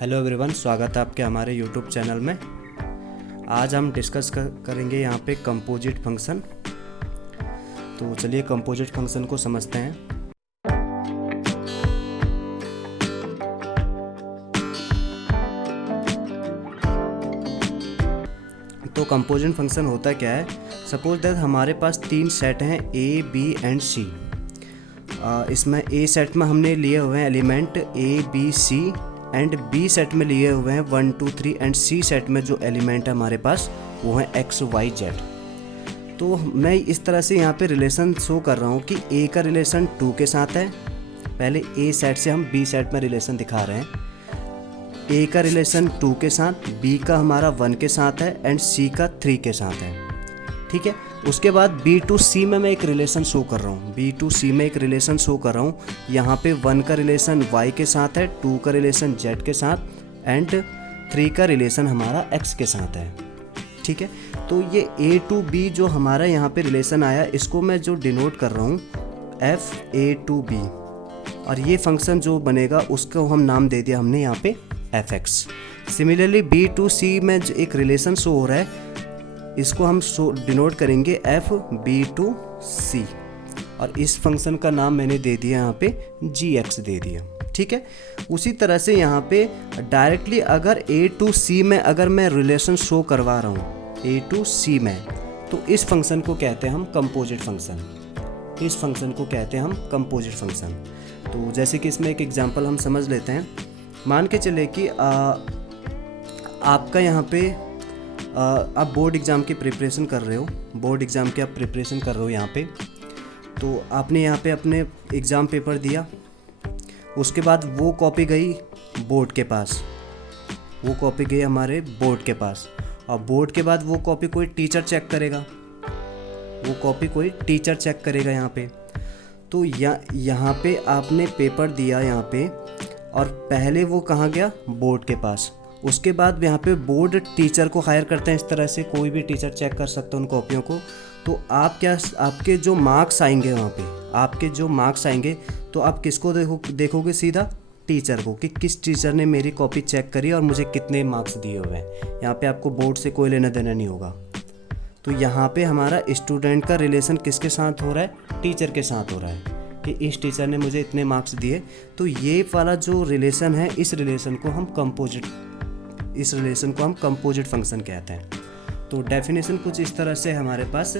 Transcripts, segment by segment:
Hello everyone, स्वागत है आपके हमारे यूट्यूब चैनल में। आज हम डिस्कस करेंगे यहाँ पे कंपोजिट फंक्शन। तो चलिए कंपोजिट फंक्शन को समझते हैं। तो कंपोजिट फंक्शन होता क्या है? सपोज दैट हमारे पास तीन सेट हैं ए, बी एंड सी। इसमें ए सेट में हमने लिए हुए हैं element a, b, c and b set में लिए हुए हैं 1, 2, 3 एंड सी सेट में जो एलिमेंट है हमारे पास वो है एक्स, वाई, जेड। तो मैं इस तरह से यहाँ पे रिलेशन शो कर रहा हूँ कि ए का रिलेशन 2 के साथ है। पहले ए सेट से हम बी सेट में रिलेशन दिखा रहे हैं। ए का रिलेशन 2 के साथ, बी का हमारा 1 के साथ है एंड सी का 3 के साथ है। ठीक है। उसके बाद बी टू सी में मैं एक रिलेशन शो कर रहा हूँ। बी टू सी में एक रिलेशन शो कर रहा हूँ। यहाँ पे 1 का रिलेशन वाई के साथ है, 2 का रिलेशन जेड के साथ एंड 3 का रिलेशन हमारा एक्स के साथ है। ठीक है। तो ये ए टू बी जो हमारा यहाँ पे रिलेशन आया, इसको मैं जो डिनोट कर रहा हूँ एफ ए टू बी, और ये फंक्शन जो बनेगा उसको हम नाम दे दिया हमने यहाँ पे F X. Similarly B to C में जो एक रिलेशन शो हो रहा है, इसको हम डिनोट करेंगे एफ बी टू सी, और इस फंक्शन का नाम मैंने दे दिया यहाँ पे जी एक्स दे दिया। ठीक है। उसी तरह से यहाँ पे डायरेक्टली अगर ए टू सी में अगर मैं रिलेशन शो करवा रहा हूँ ए टू सी में, तो इस फंक्शन को कहते हैं हम कंपोजिट फंक्शन। इस फंक्शन को कहते हैं हम कंपोजिट फंक्शन। तो जैसे कि इसमें एक एग्जांपल हम समझ लेते हैं। मान के चले कि आपका यहाँ पे आप बोर्ड एग्ज़ाम की प्रिपरेशन कर रहे हो, बोर्ड एग्ज़ाम की आप प्रिपरेशन कर रहे हो यहाँ पे। तो आपने यहाँ पे अपने एग्ज़ाम पेपर दिया, उसके बाद वो कॉपी गई बोर्ड के पास, वो कॉपी गई हमारे बोर्ड के पास, और बोर्ड के बाद वो कॉपी कोई टीचर चेक करेगा, वो कॉपी कोई टीचर चेक करेगा यहाँ पे। तो यहाँ पे आपने पेपर दिया यहाँ पे, और पहले वो कहाँ गया? बोर्ड के पास। उसके बाद यहाँ पे बोर्ड टीचर को हायर करते हैं। इस तरह से कोई भी टीचर चेक कर सकता है उन कॉपियों को। तो आपके जो मार्क्स आएंगे वहाँ पे, आपके जो मार्क्स आएंगे, तो आप किसको देखोगे? सीधा टीचर को, कि किस टीचर ने मेरी कॉपी चेक करी और मुझे कितने मार्क्स दिए हुए हैं। यहाँ पे आपको बोर्ड से कोई लेना देना नहीं होगा। तो यहाँ पे हमारा स्टूडेंट का रिलेशन किसके साथ हो रहा है? टीचर के साथ हो रहा है कि इस टीचर ने मुझे इतने मार्क्स दिए। तो ये वाला जो रिलेशन है, इस रिलेशन को हम कंपोजिट फंक्शन कहते हैं। तो डेफिनेशन कुछ इस तरह से हमारे पास,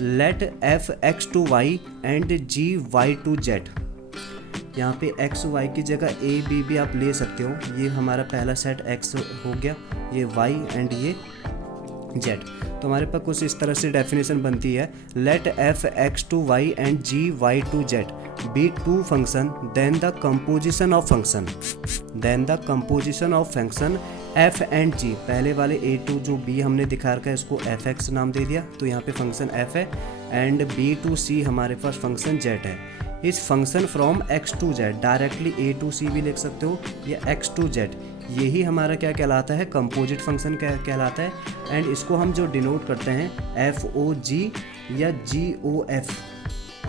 let F X to Y and G Y to Z. यहाँ पे एक्स वाई की जगह ए बी भी आप ले सकते हो। ये हमारा पहला सेट एक्स हो गया, ये वाई एंड ये जेड। तो हमारे पास कुछ इस तरह से डेफिनेशन बनती है, let F X to Y and G Y to Z be two function, then the composition of function F and G. पहले वाले ए टू जो बी हमने दिखा रखा है, इसको एफ एक्स नाम दे दिया, तो यहाँ पे फंक्शन एफ है, एंड बी टू सी हमारे पास फंक्शन जेड है। इस function from X to Z, directly A to C भी लिख सकते हो या एक्स टू जेड, यही हमारा क्या कहलाता है? कंपोजिट फंक्शन कहलाता है। एंड इसको हम जो डिनोट करते हैं एफ ओ जी या जी ओ एफ,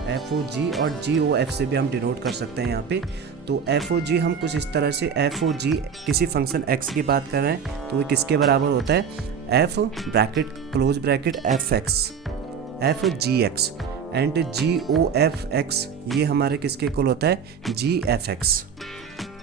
एफ ओ जी और जी ओ एफ से भी हम डिनोट कर सकते हैं यहाँ पे। तो एफ ओ जी हम कुछ इस तरह से, एफ ओ जी किसी फंक्शन एक्स की बात कर रहे हैं तो वो किसके बराबर होता है? F bracket close bracket f x, f g x, and g o f x ये हमारे किसके इक्वल होता है? G f x.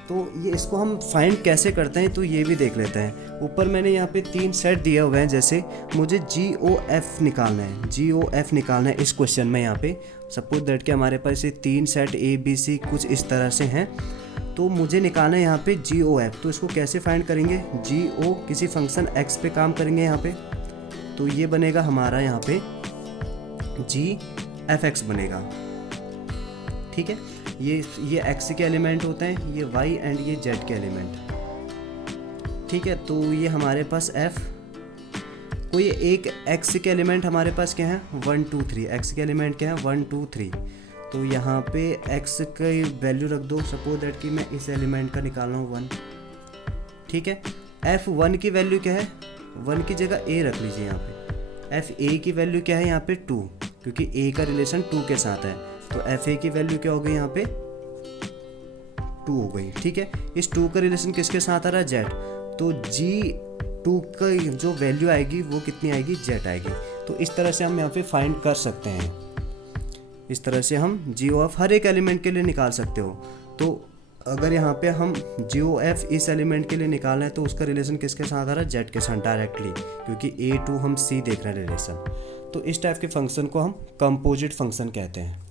तो ये इसको हम फाइंड कैसे करते हैं तो ये भी देख लेते हैं। ऊपर मैंने यहाँ पे 3 सेट दिए हुए हैं। जैसे मुझे जी ओ एफ निकालना है, जी ओ एफ निकालना है इस क्वेश्चन में। यहाँ पे सपोज दैट कि हमारे पास ये 3 सेट ए बी सी कुछ इस तरह से हैं, तो मुझे निकालना है यहाँ पे जी ओ एफ। तो इसको कैसे फाइंड करेंगे? जी ओ किसी फंक्शन एक्स पे काम करेंगे यहाँ पे, तो ये बनेगा हमारा यहाँ पे जी एफ एक्स बनेगा। ठीक है। ये एक्स के एलिमेंट होते हैं, ये वाई एंड ये जेड के एलिमेंट। ठीक है। तो ये हमारे पास एफ, कोई एक एक्स के एलिमेंट हमारे पास क्या है? 1 2 3। एक्स के एलिमेंट क्या है? 1 2 3। तो यहाँ पे एक्स की वैल्यू रख दो। सपोज दैट कि मैं इस एलिमेंट का निकाल रहा हूँ 1। ठीक है। एफ 1 की वैल्यू क्या है? 1 की जगह ए रख लीजिए यहाँ पे। एफ ए की वैल्यू क्या है यहाँ पे? 2, क्योंकि ए का रिलेशन 2 के साथ है। तो एफ ए की वैल्यू क्या होगी यहाँ पे? टू हो गई, ठीक है। इस टू का रिलेशन किसके साथ आ रहा है, जेड, तो G2 का जो वैल्यू आएगी वो कितनी आएगी, जेड आएगी। तो इस तरह से हम यहाँ पे फाइंड कर सकते हैं, इस तरह से हम GOF हर एक एलिमेंट के लिए निकाल सकते हो। तो अगर यहाँ पे हम GOF इस एलिमेंट के लिए निकाल रहे हैं तो उसका रिलेशन किसके साथ आ रहा है, जेड के साथ डायरेक्टली, क्योंकि A2 हम C देख रहे हैं रिलेशन। तो इस टाइप के फंक्शन को हम कंपोजिट फंक्शन कहते हैं।